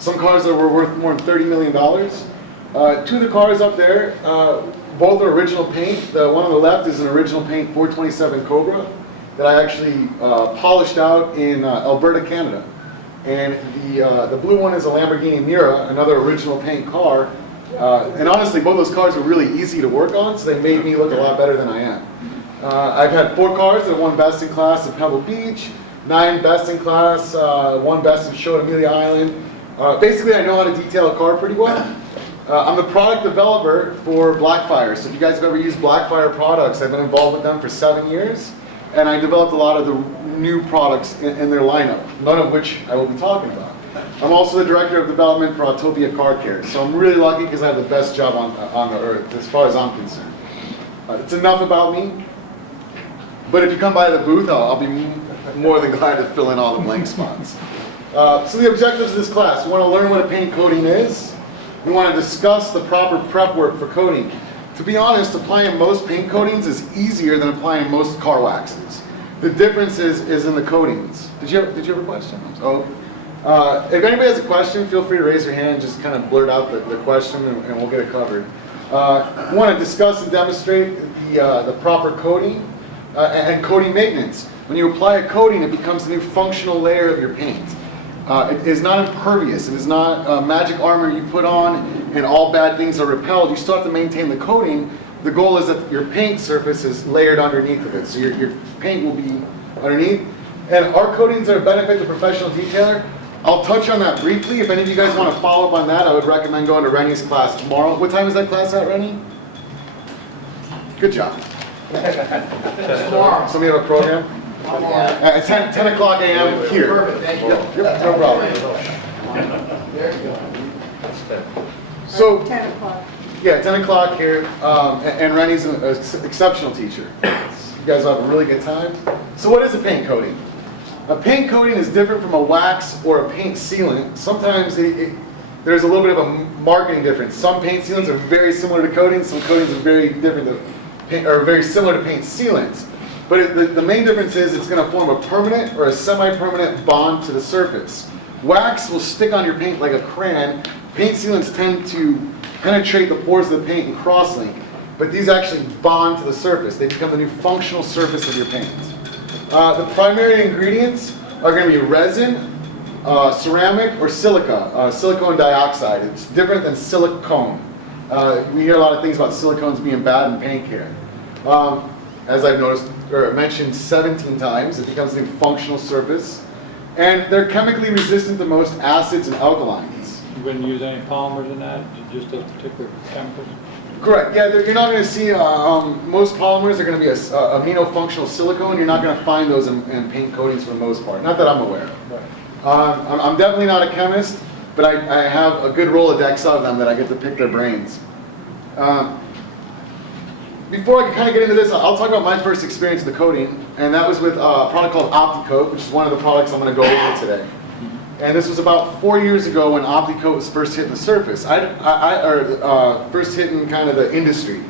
some cars that were worth more than $30 million. Two of the cars up there, both are original paint. The one on the left is an original paint 427 Cobra that I actually polished out in Alberta, Canada. And the blue one is a Lamborghini Miura, another original paint car. And honestly, both those cars were really easy to work on, so they made me look a lot better than I am. I've had 4 cars that won Best in Class at Pebble Beach, 9 Best in Class, 1 Best in Show at Amelia Island. Basically, I know how to detail a car pretty well. I'm the product developer for Blackfire. So if you guys have ever used Blackfire products, I've been involved with them for 7 years. And I developed a lot of the new products in their lineup, none of which I will be talking about. I'm also the director of development for Autogeek Car Care. So I'm really lucky because I have the best job on the earth, as far as I'm concerned. It's enough about me. But if you come by the booth, I'll be more than glad to fill in all the blank spots. So the objectives of this class: we want to learn what a paint coating is. We want to discuss the proper prep work for coating. To be honest, applying most paint coatings is easier than applying most car waxes. The difference is in the coatings. Did you have a question? Oh. If anybody has a question, feel free to raise your hand and just kind of blurt out the question and we'll get it covered. We want to discuss and demonstrate the proper coating and coating maintenance. When you apply a coating, it becomes a new functional layer of your paint. It is not impervious. It is not magic armor you put on and all bad things are repelled. You still have to maintain the coating. The goal is that your paint surface is layered underneath of it. So your paint will be underneath. And our coatings are a benefit to professional detailer. I'll touch on that briefly. If any of you guys want to follow up on that, I would recommend going to Rennie's class tomorrow. What time is that class at, Rennie? Good job. Tomorrow. So we have a program? At 10 o'clock a.m. here. Perfect, thank you. Yep, no problem. There you go. So, 10 o'clock. yeah, 10 o'clock here, and Rennie's an exceptional teacher. You guys will have a really good time. So what is a paint coating? A paint coating is different from a wax or a paint sealant. Sometimes there's a little bit of a marketing difference. Some paint sealants are very similar to coatings. Some coatings are very different or very similar to paint sealants. But the main difference is it's going to form a permanent or a semi-permanent bond to the surface. Wax will stick on your paint like a crayon. Paint sealants tend to penetrate the pores of the paint and cross-link, but these actually bond to the surface. They become the new functional surface of your paint. The primary ingredients are going to be resin, ceramic, or silica, silicone dioxide. It's different than silicone. We hear a lot of things about silicones being bad in paint care. As I've noticed, or mentioned 17 times, it becomes the functional surface. And they're chemically resistant to most acids and alkalines. You wouldn't use any polymers in that, just those particular chemicals? Correct. Yeah, you're not going to see, most polymers are going to be amino-functional silicone. You're not going to find those in paint coatings for the most part. Not that I'm aware of. Right. I'm definitely not a chemist, but I have a good Rolodex of them that I get to pick their brains. Before I can kind of get into this, I'll talk about my first experience with the coating, and that was with a product called Opti-Coat, which is one of the products I'm going to go over today. And this was about 4 years ago when Opti-Coat was first hitting the surface, first hitting kind of the industry.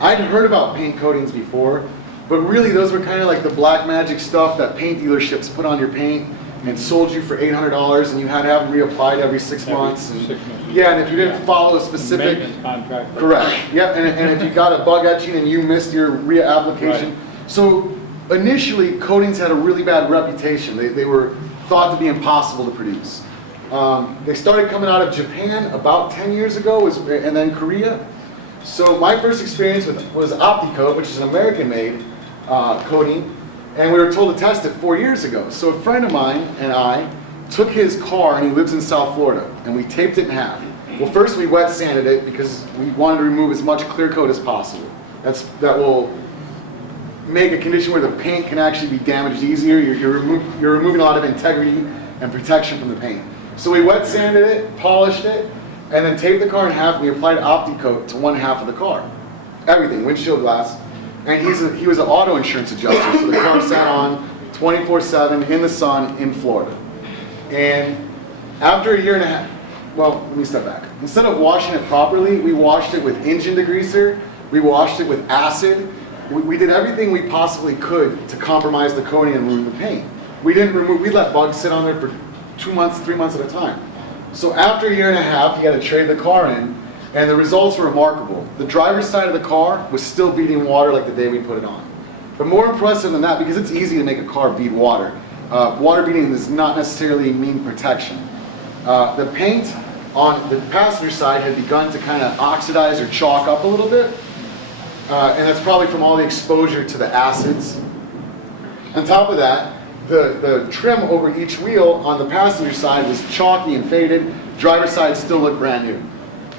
I'd heard about paint coatings before, but really those were kind of like the black magic stuff that paint dealerships put on your paint and sold you for $800, and you had to have them reapplied every 6 months. And, 6 months. yeah, and if you didn't follow a specific Maintenance contract. correct. Yep, and if you got a bug etching and you missed your reapplication. Right. So initially, coatings had a really bad reputation. They were thought to be impossible to produce. They started coming out of Japan about 10 years ago, and then Korea. So my first experience was Opti-Coat, which is an American-made coating, and we were told to test it 4 years ago. So a friend of mine and I took his car, and he lives in South Florida, and we taped it in half. Well, first we wet sanded it because we wanted to remove as much clear coat as possible. That will make a condition where the paint can actually be damaged easier. You're removing a lot of integrity and protection from the paint. So we wet sanded it, polished it, and then taped the car in half. We applied Opti-Coat to one half of the car. Everything, windshield glass. And he was an auto insurance adjuster, so the car sat on 24/7 in the sun in Florida. And after a year and a half, well, let me step back. Instead of washing it properly, we washed it with engine degreaser, we washed it with acid. We did everything we possibly could to compromise the coating and remove the paint. We let bugs sit on there for 2 months, 3 months at a time. So after a year and a half, you got to trade the car in, and the results were remarkable. The driver's side of the car was still beating water like the day we put it on. But more impressive than that, because it's easy to make a car beat water. Water beating does not necessarily mean protection. The paint on the passenger side had begun to kind of oxidize or chalk up a little bit. And that's probably from all the exposure to the acids. On top of that, the trim over each wheel on the passenger side was chalky and faded. Driver's side still looked brand new.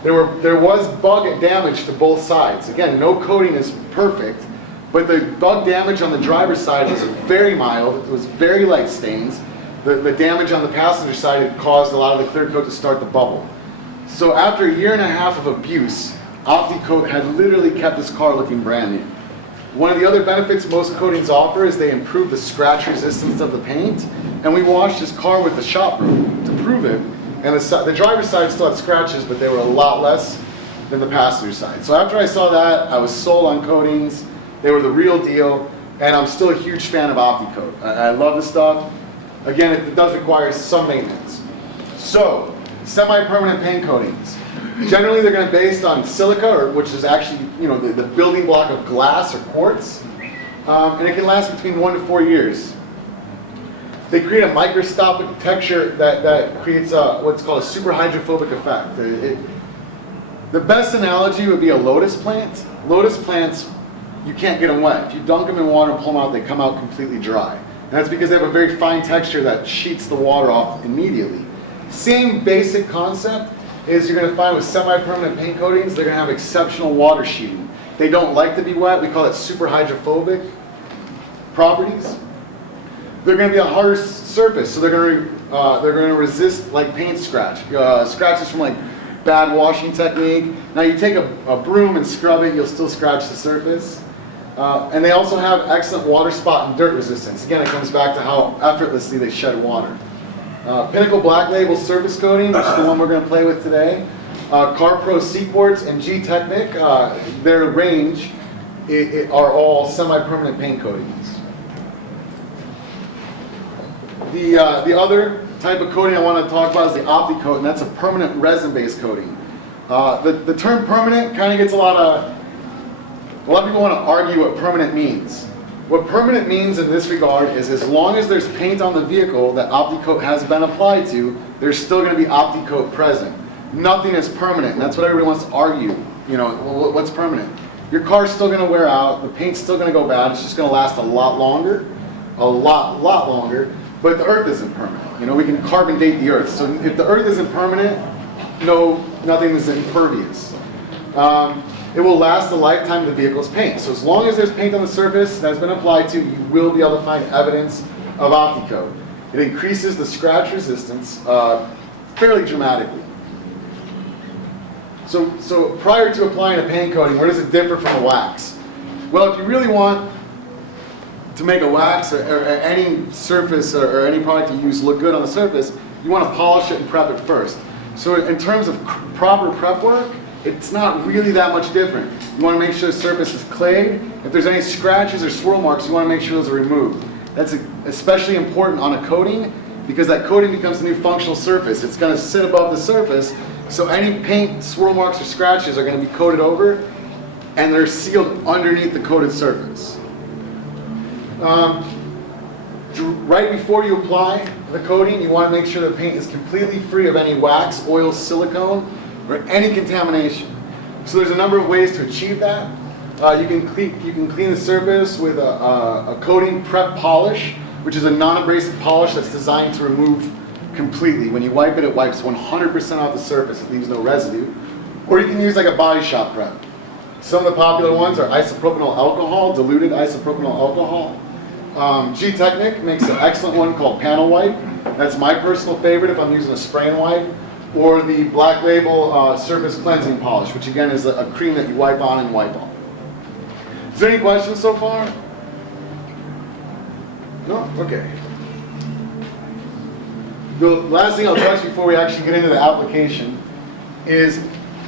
There was bug damage to both sides. Again, no coating is perfect, but the bug damage on the driver's side was very mild. It was very light stains. The damage on the passenger side had caused a lot of the clear coat to start to bubble. So after a year and a half of abuse, Opti-Coat had literally kept this car looking brand new. One of the other benefits most coatings offer is they improve the scratch resistance of the paint, and we washed this car with the shop broom to prove it. And the driver's side still had scratches, but they were a lot less than the passenger side. So after I saw that, I was sold on coatings. They were the real deal, and I'm still a huge fan of Opti-Coat. I love the stuff. Again, it does require some maintenance. So, semi-permanent paint coatings. Generally, they're going to be based on silica, which is actually, the building block of glass or quartz, and it can last between 1 to 4 years. They create a microscopic texture that creates what's called a super hydrophobic effect. The best analogy would be a lotus plant. Lotus plants, you can't get them wet. If you dunk them in water and pull them out, they come out completely dry. And that's because they have a very fine texture that sheets the water off immediately. Same basic concept is you're going to find with semi-permanent paint coatings, they're going to have exceptional water sheeting. They don't like to be wet. We call it super hydrophobic properties. They're going to be a harder surface, so they're going to resist like paint scratches from like bad washing technique. Now you take a broom and scrub it, you'll still scratch the surface. And they also have excellent water spot and dirt resistance. Again, it comes back to how effortlessly they shed water. Pinnacle Black Label Surface Coating, which is the one we're going to play with today. CarPro Seatboards and G-Technic, their range are all semi-permanent paint coatings. The other type of coating I want to talk about is the Opti-Coat, and that's a permanent resin-based coating. The term permanent kind of gets a lot of people want to argue what permanent means. What permanent means in this regard is as long as there's paint on the vehicle that Opti-Coat has been applied to, there's still going to be Opti-Coat present. Nothing is permanent, and that's what everybody wants to argue. What's permanent? Your car's still going to wear out, the paint's still going to go bad, it's just going to last a lot longer, but the earth isn't permanent. We can carbon date the earth. So if the earth isn't permanent, nothing is impervious. It will last the lifetime of the vehicle's paint. So as long as there's paint on the surface that's been applied to, you will be able to find evidence of Opti-Coat. It increases the scratch resistance fairly dramatically. So prior to applying a paint coating, where does it differ from a wax? Well, if you really want to make a wax or any surface or any product you use look good on the surface, you want to polish it and prep it first. So in terms of proper prep work, it's not really that much different. You want to make sure the surface is clayed. If there's any scratches or swirl marks, you want to make sure those are removed. That's especially important on a coating because that coating becomes the new functional surface. It's going to sit above the surface, so any paint, swirl marks, or scratches are going to be coated over, and they're sealed underneath the coated surface. Right before you apply the coating, you want to make sure the paint is completely free of any wax, oil, silicone, or any contamination. So there's a number of ways to achieve that. You can clean the surface with a coating prep polish, which is a non-abrasive polish that's designed to remove completely. When you wipe it, it wipes 100% off the surface. It leaves no residue. Or you can use like a body shop prep. Some of the popular ones are isopropyl alcohol, diluted isopropyl alcohol. G-Technic makes an excellent one called Panel Wipe. That's my personal favorite if I'm using a spray and wipe. Or the Black Label Surface Cleansing Polish, which again is a cream that you wipe on and wipe off. Is there any questions so far? No? Okay. The last thing I'll touch before we actually get into the application is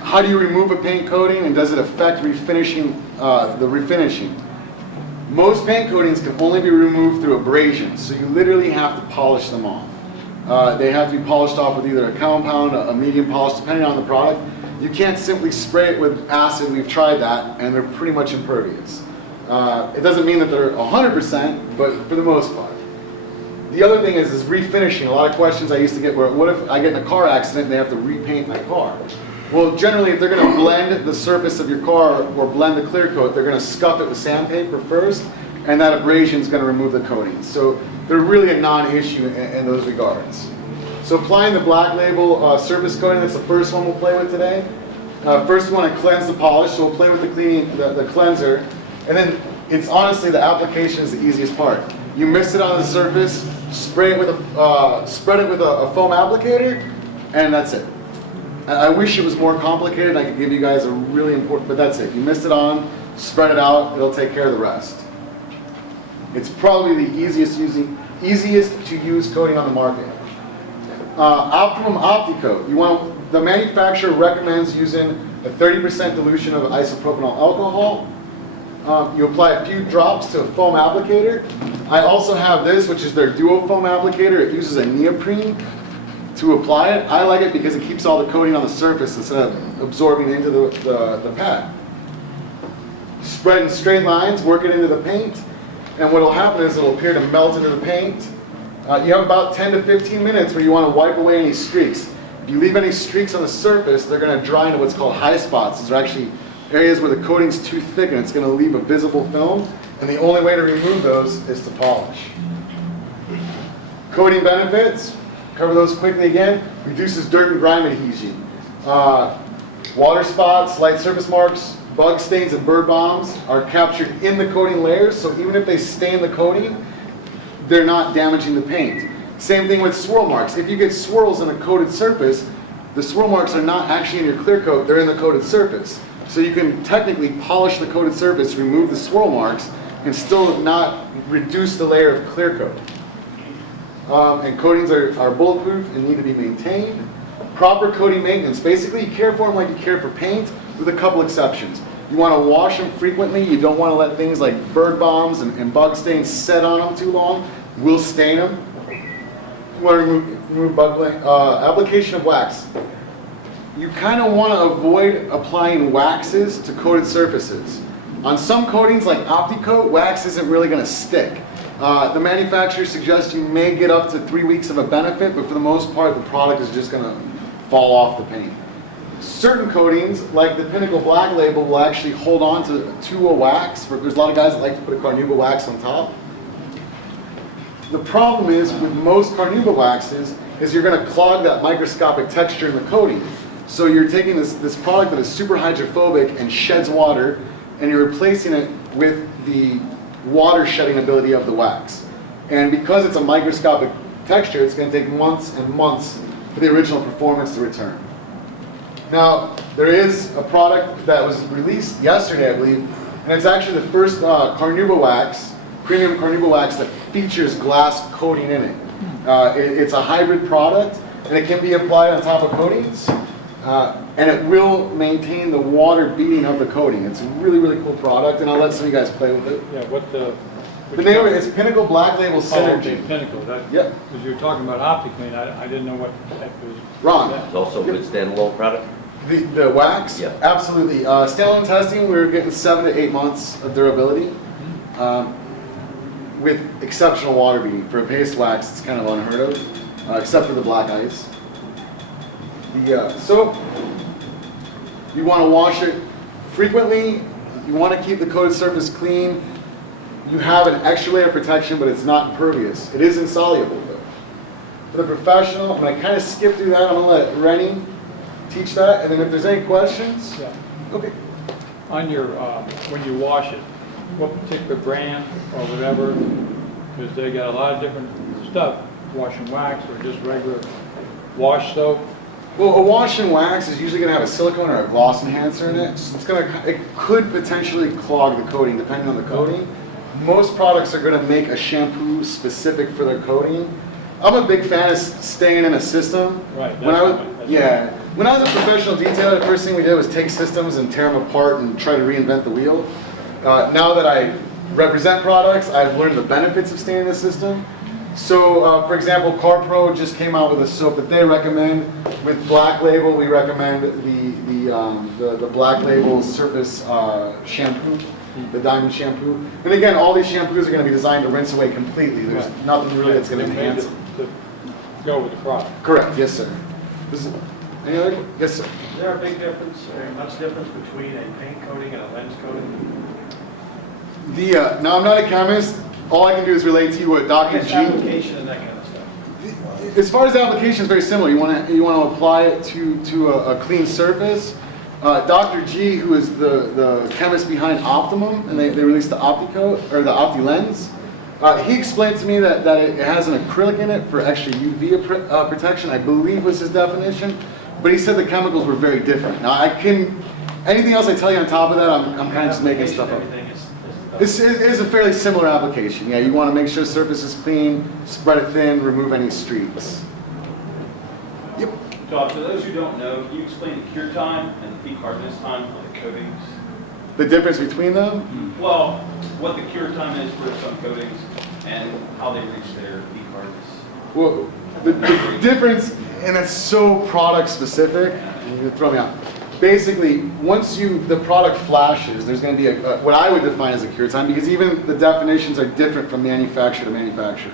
how do you remove a paint coating and does it affect refinishing, the refinishing? Most paint coatings can only be removed through abrasion, so you literally have to polish them off. They have to be polished off with either a compound, a medium polish, depending on the product. You can't simply spray it with acid. We've tried that, and they're pretty much impervious. It doesn't mean that they're 100%, but for the most part. The other thing is refinishing. A lot of questions I used to get were, what if I get in a car accident and they have to repaint my car? Well, generally, if they're going to blend the surface of your car or blend the clear coat, they're going to scuff it with sandpaper first, and that abrasion is going to remove the coating. So they're really a non-issue in those regards. So applying the black label surface coating, that's the first one we'll play with today. First we want to cleanse the polish, so we'll play with the cleaning, the cleanser, and then it's honestly the application is the easiest part. You mist it on the surface, spray it with spread it with a foam applicator, and that's it. I wish it was more complicated. I could give you guys a really important, but that's it. You mist it on, spread it out, it'll take care of the rest. It's probably the easiest to use coating on the market. Optimum Opti-Coat. The manufacturer recommends using a 30% dilution of isopropanol alcohol. You apply a few drops to a foam applicator. I also have this, which is their duo foam applicator. It uses a neoprene to apply it. I like it because it keeps all the coating on the surface instead of absorbing into the pad. Spread in straight lines, work it into the paint, and what will happen is it will appear to melt into the paint. You have about 10 to 15 minutes where you want to wipe away any streaks. If you leave any streaks on the surface, they're going to dry into what's called high spots. These are actually areas where the coating's too thick and it's going to leave a visible film, and the only way to remove those is to polish. Coating benefits, cover those quickly again, reduces dirt and grime adhesion. Water spots, light surface marks, bug stains, and bird bombs are captured in the coating layers, so even if they stain the coating, they're not damaging the paint. Same thing with swirl marks. If you get swirls on a coated surface, the swirl marks are not actually in your clear coat, they're in the coated surface. So you can technically polish the coated surface, remove the swirl marks, and still not reduce the layer of clear coat. And coatings are bulletproof and need to be maintained. Proper coating maintenance. Basically, you care for them like you care for paint, with a couple exceptions. You want to wash them frequently. You don't want to let things like bird bombs and bug stains set on them too long. Will stain them. You want to remove bug blame. Application of wax. You kind of want to avoid applying waxes to coated surfaces. On some coatings like Opti-Coat, wax isn't really going to stick. The manufacturer suggests you may get up to 3 weeks of a benefit, but for the most part, the product is just going to fall off the paint. Certain coatings, like the Pinnacle Black Label, will actually hold on to a wax. There's a lot of guys that like to put a carnauba wax on top. The problem is with most carnauba waxes is you're going to clog that microscopic texture in the coating. So you're taking this product that is super hydrophobic and sheds water, and you're replacing it with the water shedding ability of the wax. And because it's a microscopic texture, it's going to take months and months for the original performance to return. Now, there is a product that was released yesterday, I believe, and it's actually the first carnauba wax, premium carnauba wax that features glass coating in it. It's a hybrid product, and it can be applied on top of coatings, and it will maintain the water beating of the coating. It's a really, really cool product, and I'll let some of you guys play with it. Yeah, The name of it is Pinnacle Black Label Synergy. Okay, Pinnacle. Yep. Because you were talking about Opti-Clean, I didn't know what that was. Ron. It's also a good standalone product. The wax? Yeah. Absolutely. Standalone testing, we were getting 7 to 8 months of durability with exceptional water beating. For a paste wax, it's kind of unheard of, except for the black ice. The soap, you want to wash it frequently. You want to keep the coated surface clean. You have an extra layer of protection, but it's not impervious. It is insoluble, though. For the professional, I'm going to kind of skip through that. I'm going to let Rennie teach that, and then if there's any questions, Yeah. okay. On your, when you wash it, what particular brand or whatever, because they got a lot of different stuff, washing wax or just regular wash soap. Well, a wash and wax is usually going to have a silicone or a gloss enhancer in it. So it could potentially clog the coating, depending on the coating. Most products are going to make a shampoo specific for their coating. I'm a big fan of staying in a system. Right. When I was a professional detailer, the first thing we did was take systems and tear them apart and try to reinvent the wheel. Now that I represent products, I've learned the benefits of staying in the system. So, for example, CarPro just came out with a soap that they recommend. With Black Label, we recommend the Black Label Surface shampoo, the Diamond shampoo. And again, all these shampoos are going to be designed to rinse away completely. There's Right. nothing really that's going to They made enhance it it. to go with the product. Correct, yes, sir. Any other? Yes, sir. Is there a big difference, or much difference between a paint coating and a lens coating? Now, I'm not a chemist. All I can do is relate to you what Dr. Its G. application and that kind of stuff. As far as the application is very similar. You want to apply it to a clean surface. Dr. G, who is the chemist behind Optimum, and they released the Opti-Coat, or the Opti-Lens, he explained to me that it has an acrylic in it for extra UV protection, I believe was his definition. But he said the chemicals were very different. Now, anything else I tell you on top of that, I'm kind of just making stuff up. Everything It is a fairly similar application. Yeah, you want to make sure the surface is clean, spread it thin, remove any streaks. Yep. Todd, for those who don't know, can you explain the cure time and the peak hardness time on the coatings? The difference between them? Well, what the cure time is for some coatings and how they reach their peak hardness. Well, the difference, and it's so product specific, and you throw me out. Basically, once the product flashes, there's going to be what I would define as a cure time, because even the definitions are different from manufacturer to manufacturer.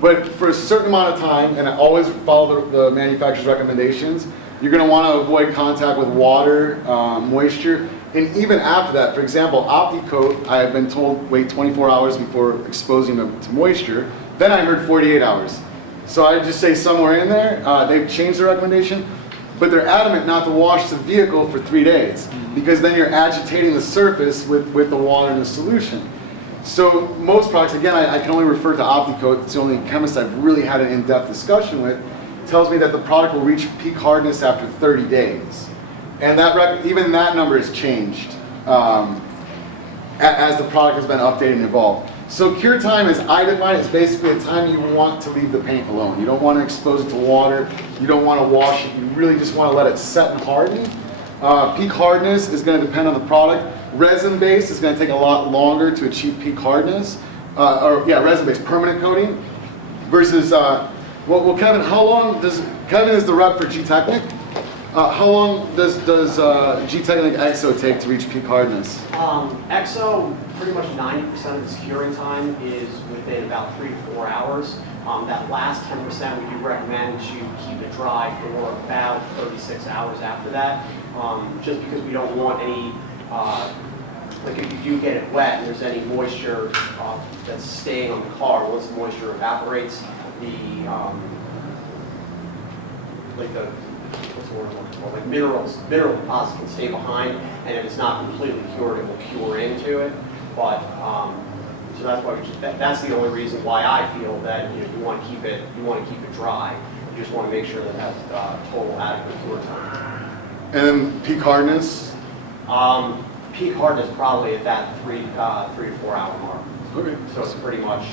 But for a certain amount of time, and I always follow the manufacturer's recommendations, you're going to want to avoid contact with water, moisture, and even after that. For example, Opti-Coat, I have been told wait 24 hours before exposing them to moisture. Then I heard 48 hours. So I just say somewhere in there, they've changed the recommendation. But they're adamant not to wash the vehicle for 3 days, because then you're agitating the surface with the water in the solution. So most products, again, I can only refer to Opti-Coat, it's the only chemist I've really had an in-depth discussion with, tells me that the product will reach peak hardness after 30 days. And even that number has changed as the product has been updated and evolved. So cure time, as I define it, is basically a time you want to leave the paint alone. You don't want to expose it to water. You don't want to wash it. You really just want to let it set and harden. Peak hardness is going to depend on the product. Resin-based is going to take a lot longer to achieve peak hardness. Resin-based permanent coating versus, well, Kevin, Kevin is the rep for G-Technic. How long does G-Technic EXO take to reach peak hardness? EXO, pretty much 90% of its curing time is within about 3 to 4 hours. That last 10% we do recommend to keep it dry for about 36 hours after that, just because we don't want any, like if you do get it wet and there's any moisture that's staying on the car, once the moisture evaporates, like mineral deposits can stay behind, and if it's not completely cured, it will cure into it. But so that's why that's the only reason why I feel that you want to keep it dry. You just want to make sure that it has total adequate cure time. And then peak hardness? Peak hardness probably at that 3 to 4 hour mark. Okay. So it's pretty much.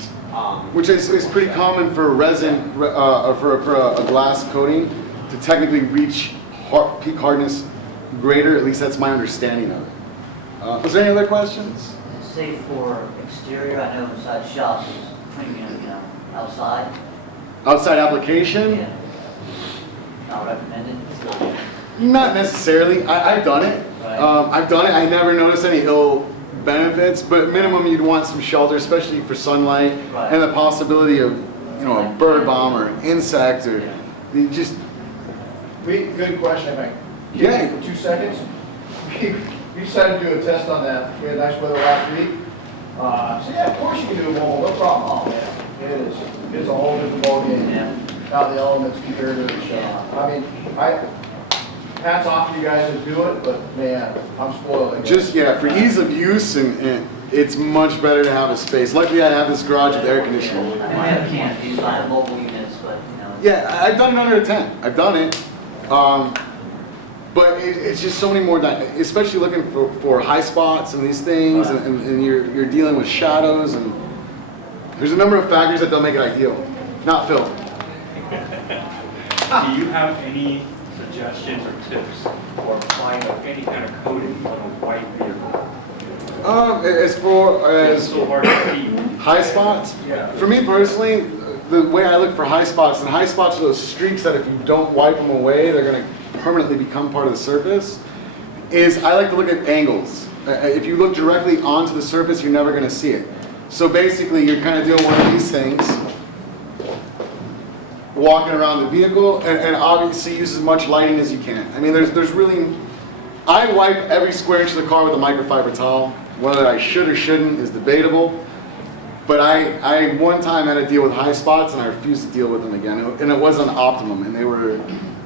Which is pretty common for resin, for a glass coating to technically reach peak hardness greater. At least that's my understanding of it. Was there any other questions? Say for exterior, I know inside shops is premium, outside. Outside application? Yeah. Not recommended. It's not. Not necessarily. I've done it. Right. I've done it. I never noticed any ill benefits, but minimum you'd want some shelter, especially for sunlight, Right. and the possibility of, a bird bomb or an insect, or you just. Good question, if I can. Yeah. For 2 seconds. We decided to do a test on that. We had nice weather last week. So yeah, of course you can do it mobile, no problem. Oh, yeah, it is. It's a whole different ballgame. Yeah. Out in the elements compared to the shop. I mean, hats off to you guys that do it, but man, I'm spoiled. I guess. Just, for ease of use, and it's much better to have a space. Luckily, I have this garage with air conditioning. I might have canopies, I have mobile units, but, Yeah, I've done it under a tent. I've done it. But it's just so many more, especially looking for high spots and these things, and you're dealing with shadows, and there's a number of factors that don't make it ideal. Not Phil. Do you have any suggestions or tips for applying any kind of coating on a white vehicle? As far It's as so hard to see. high spots, Yeah. for me personally, the way I look for high spots, and high spots are those streaks that if you don't wipe them away, they're going to permanently become part of the surface, is I like to look at angles. If you look directly onto the surface, you're never going to see it. So basically, you're kind of doing one of these things, walking around the vehicle, and obviously use as much lighting as you can. I mean, there's really, I wipe every square inch of the car with a microfiber towel. Whether I should or shouldn't is debatable. But I one time had to deal with high spots, and I refused to deal with them again. And it was on Optimum, and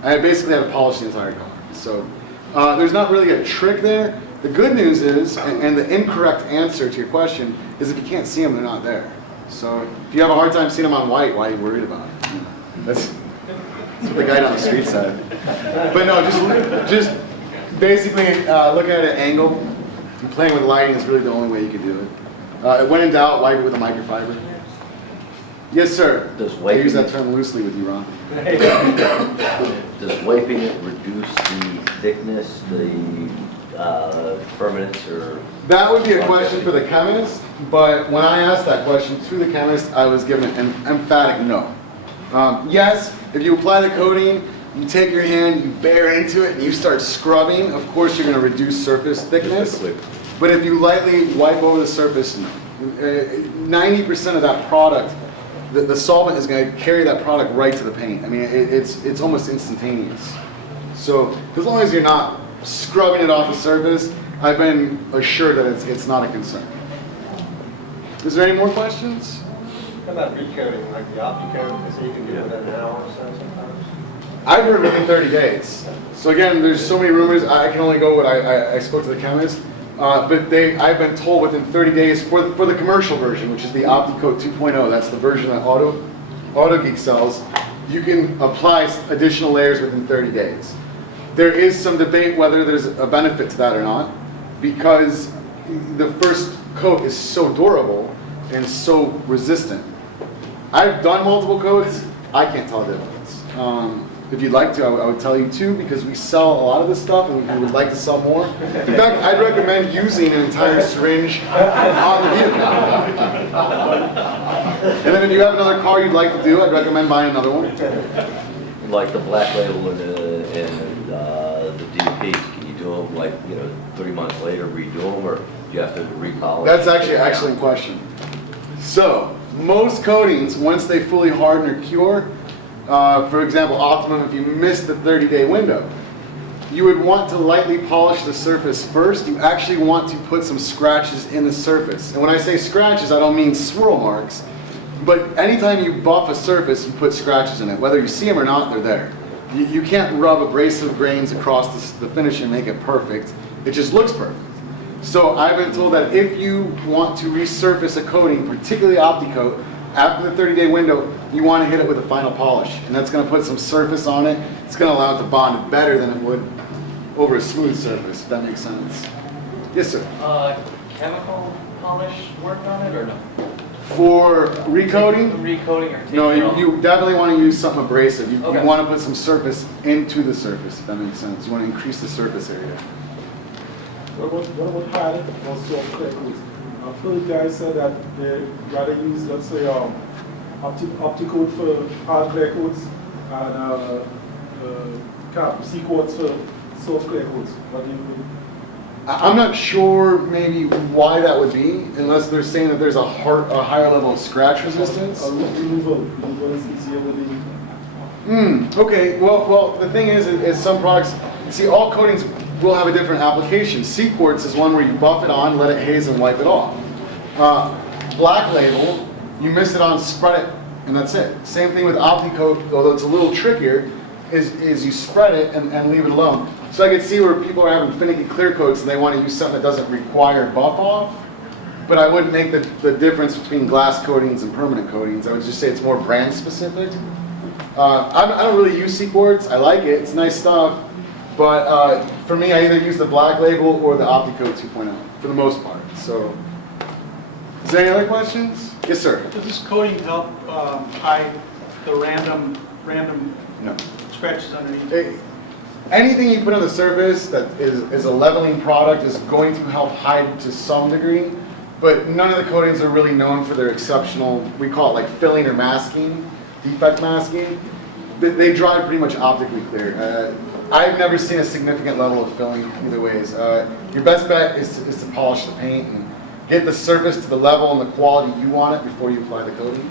I basically had to polish the entire car. So there's not really a trick there. The good news is, and the incorrect answer to your question, is if you can't see them, they're not there. So if you have a hard time seeing them on white, why are you worried about it? That's what the guy down the street said. But no, just basically looking at an angle and playing with lighting is really the only way you can do it. When in doubt, wipe it with a microfiber. Yes, sir. I use that term loosely with you, Ron. Does wiping it reduce the thickness, the permanence, or? That would be a question for the chemist, but when I asked that question to the chemist, I was given an emphatic no. Yes, if you apply the coating, you take your hand, you bear into it, and you start scrubbing, of course you're going to reduce surface thickness. But if you lightly wipe over the surface, no. 90% of that product, the solvent is going to carry that product right to the paint. I mean, it's almost instantaneous. So as long as you're not scrubbing it off the surface, I've been assured that it's not a concern. Is there any more questions? How about recoating, like the Opti-Coat, because you can do it in an hour or so sometimes? I've heard within 30 days. So again, there's so many rumors, I can only go what I spoke to the chemist. But I've been told within 30 days for the commercial version, which is the Opti-Coat 2.0, that's the version that Autogeek sells, you can apply additional layers within 30 days. There is some debate whether there's a benefit to that or not, because the first coat is so durable and so resistant. I've done multiple coats, I can't tell the difference. If you'd like to, I would tell you too, because we sell a lot of this stuff and we would like to sell more. In fact, I'd recommend using an entire syringe on the vehicle. And then if you have another car you'd like to do, I'd recommend buying another one. Like the black label and the DPs, can you do them like, 3 months later, redo them, or do you have to repolish? That's actually an excellent question. So, most coatings, once they fully harden or cure, for example, Optimum, if you miss the 30-day window, you would want to lightly polish the surface first. You actually want to put some scratches in the surface. And when I say scratches, I don't mean swirl marks. But anytime you buff a surface, you put scratches in it. Whether you see them or not, they're there. You can't rub abrasive grains across the finish and make it perfect. It just looks perfect. So I've been told that if you want to resurface a coating, particularly Opti-Coat, after the 30-day window, you want to hit it with a final polish. And that's going to put some surface on it. It's going to allow it to bond better than it would over a smooth surface, if that makes sense. Yes, sir? Chemical polish work on it or no? For recoating? Recoating or taking No, it off? you definitely want to use something abrasive. You Okay. want to put some surface into the surface, if that makes sense. You want to increase the surface area. What about hard or soft clear coats? I've heard guys say that they rather use, let's say, Opti-Coat for hard clear coats and C-coats for soft clear coats. What do you think? I'm not sure maybe why that would be, unless they're saying that there's a higher level of scratch resistance. Removal is easier than Okay, well, the thing is some products, see, all coatings will have a different application. C-Quartz is one where you buff it on, let it haze, and wipe it off. Black Label, you miss it on, spread it, and that's it. Same thing with Opti-Coat, although it's a little trickier, is you spread it and leave it alone. So I could see where people are having finicky clear coats and they want to use something that doesn't require buff off, but I wouldn't make the difference between glass coatings and permanent coatings. I would just say it's more brand specific. I don't really use C-Quartz. I like it, it's nice stuff, but for me I either use the Black Label or the Opti-Coat 2.0 for the most part. So, is there any other questions? Yes, sir. Does this coating help hide the random No. scratches underneath? Anything you put on the surface that is a leveling product is going to help hide to some degree. but none of the coatings are really known for their exceptional, we call it like filling or masking, defect masking. They dry pretty much optically clear. I've never seen a significant level of filling either ways. Your best bet is to polish the paint and get the surface to the level and the quality you want it before you apply the coating.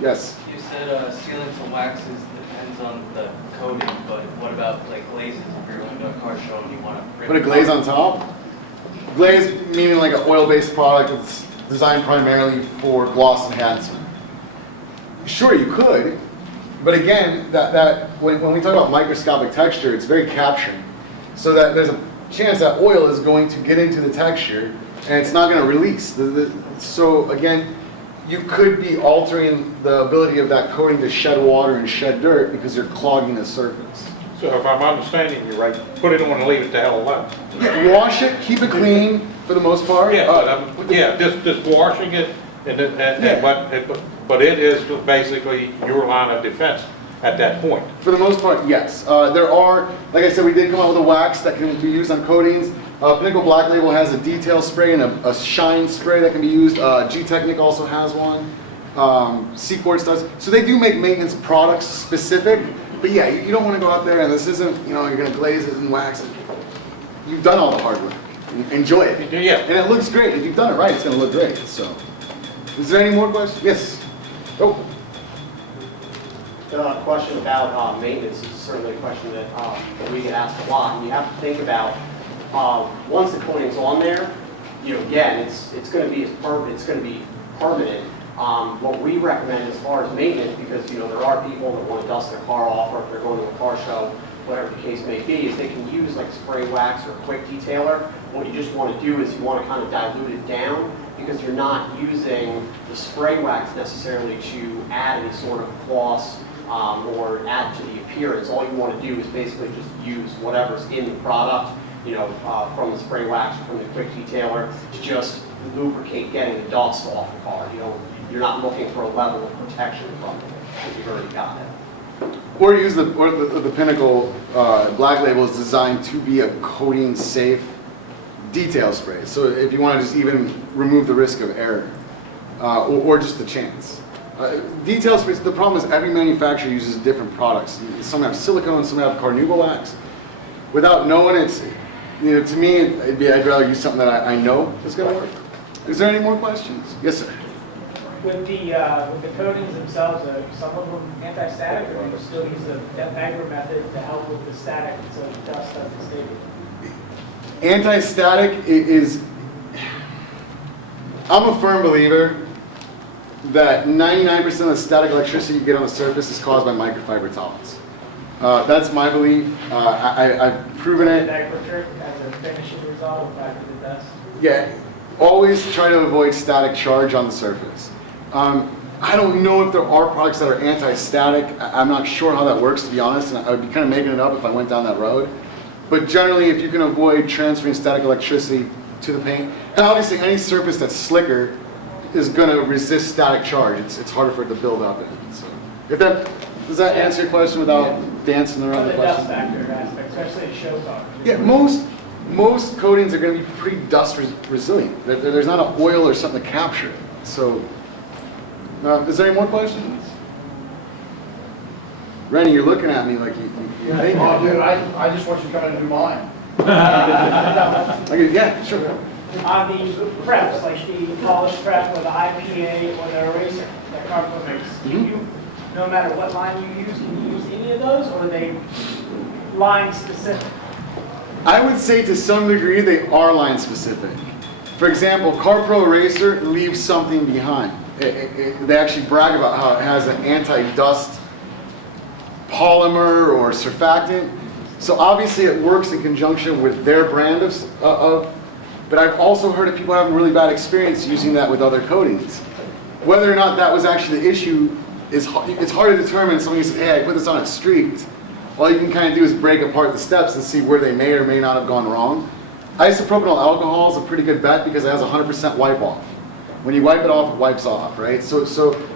Yes? You said sealants and waxes depends on the coating, but what about like glazes? If you're going to a car show and you want to Put a glaze on top? Glaze meaning like an oil-based product that's designed primarily for gloss enhancement. Sure, you could, but again, when we talk about microscopic texture, it's very capturing. So that there's a chance that oil is going to get into the texture and it's not going to release. So again, you could be altering the ability of that coating to shed water and shed dirt because you're clogging the surface. So if I'm understanding you right, put it on and leave it the hell alone. Yeah, wash it, keep it clean for the most part. Yeah, just washing it, but it is basically your line of defense at that point. For the most part, yes. There are, like I said, we did come out with a wax that can be used on coatings. Pinnacle Black Label has a detail spray and a shine spray that can be used. G-Technic also has one. Seaports does. So they do make maintenance products specific. But yeah, you don't want to go out there and this isn't, you're going to glaze it and wax it. You've done all the hard work. Enjoy it. Yeah. And it looks great. If you've done it right, it's going to look great. So, is there any more questions? Yes. Oh. The question about maintenance is certainly a question that we get asked a lot. And you have to think about once the coating's on there, again, it's going to be permanent. What we recommend as far as maintenance, because there are people that want to dust their car off, or if they're going to a car show, whatever the case may be, is they can use like spray wax or a quick detailer. What you just want to do is you want to kind of dilute it down, because you're not using the spray wax necessarily to add any sort of gloss or add to the appearance. All you want to do is basically just use whatever's in the product, from the spray wax or from the quick detailer, to just lubricate getting the dust off the car. You're not looking for a level of protection from it, because you've already got it. Or use the Pinnacle Black Label is designed to be a coating safe detail spray. So if you want to just even remove the risk of error or just the chance. Detail sprays, the problem is every manufacturer uses different products. Some have silicone, some have carnauba wax. Without knowing it, to me, I'd rather use something that I know is going to work. Is there any more questions? Yes, sir. With the coatings themselves, some of them anti-static, or you still use the Niagara method to help with the static so the dust doesn't stay? Anti-static is, I'm a firm believer that 99% of the static electricity you get on the surface is caused by microfiber towels. That's my belief. I've proven it. As a finishing result back to the dust? Yeah, always try to avoid static charge on the surface. I don't know if there are products that are anti-static. I'm not sure how that works, to be honest, and I would be kind of making it up if I went down that road. But generally, if you can avoid transferring static electricity to the paint, and obviously any surface that's slicker is going to resist static charge. It's harder for it to build up in. So, does that answer your question without dancing around the question? The dust factor aspect, especially in show cars. Yeah, most coatings are going to be pretty dust resilient. There's not an oil or something to capture it. So, is there any more questions? Rennie, you're looking at me like you think. Oh, dude, I just want you to come in and do mine. Yeah, sure. On the preps, like the polished prep or the IPA or the eraser that Carpo makes, can you, no matter what line you use, can you use any of those, or are they line specific? I would say to some degree they are line specific. For example, CarPro Eraser leaves something behind. They actually brag about how it has an anti-dust polymer or surfactant. So obviously it works in conjunction with their brand but I've also heard of people having really bad experience using that with other coatings. Whether or not that was actually the issue, it's hard to determine. Somebody says, hey, I put this on, it's streaked. All you can kind of do is break apart the steps and see where they may or may not have gone wrong. Isopropyl alcohol is a pretty good bet because it has 100% wipe off. When you wipe it off, it wipes off, right? So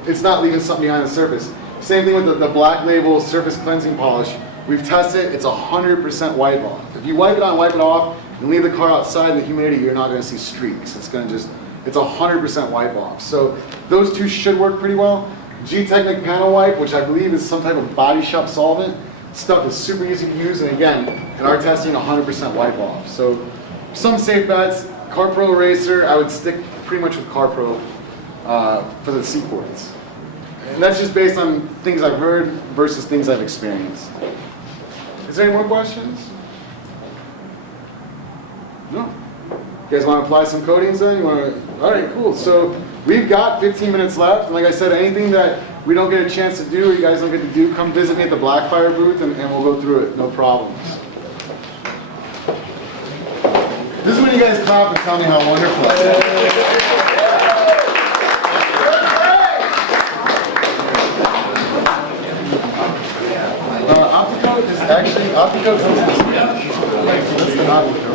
it's not leaving something behind the surface. Same thing with the Black Label surface cleansing polish. We've tested, it's 100% wipe off. If you wipe it on, wipe it off, and leave the car outside in the humidity, you're not going to see streaks. It's going to just it's 100% wipe off. So those two should work pretty well. G-Technic panel wipe, which I believe is some type of body shop solvent, stuff is super easy to use, and again, in our testing, 100% wipe off. So some safe bets. CarPro Eraser, I would stick pretty much with CarPro for the C-cords. And that's just based on things I've heard versus things I've experienced. Is there any more questions? No? You guys want to apply some coatings then? You want to? All right, cool. So we've got 15 minutes left. And like I said, anything that we don't get a chance to do or you guys don't get to do, come visit me at the Blackfire booth and we'll go through it. No problems. This is when you guys clap and tell me how wonderful it is. Opti-Coat is actually, Opti-Coat